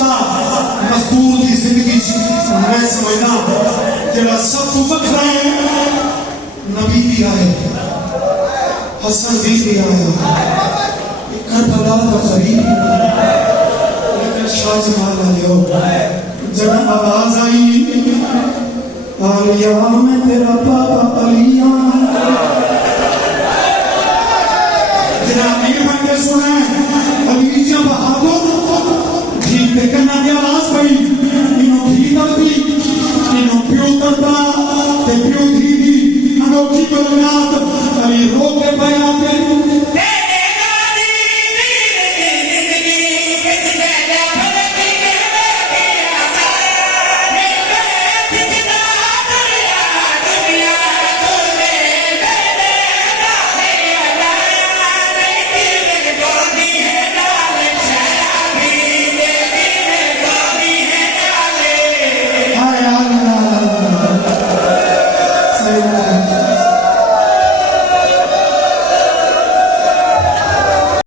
रिश्ता मजदूर की जिंदगी मैं समझना जरा सब तो वखरा है। नबी भी आए, हसन भी आया, करबला का करीब, लेकिन शाहजहां आयो जब आवाज आई आलिया मैं तेरा पापा अलिया जरा सुना अली बहादुर ठीक पे करना की आवाज पड़ी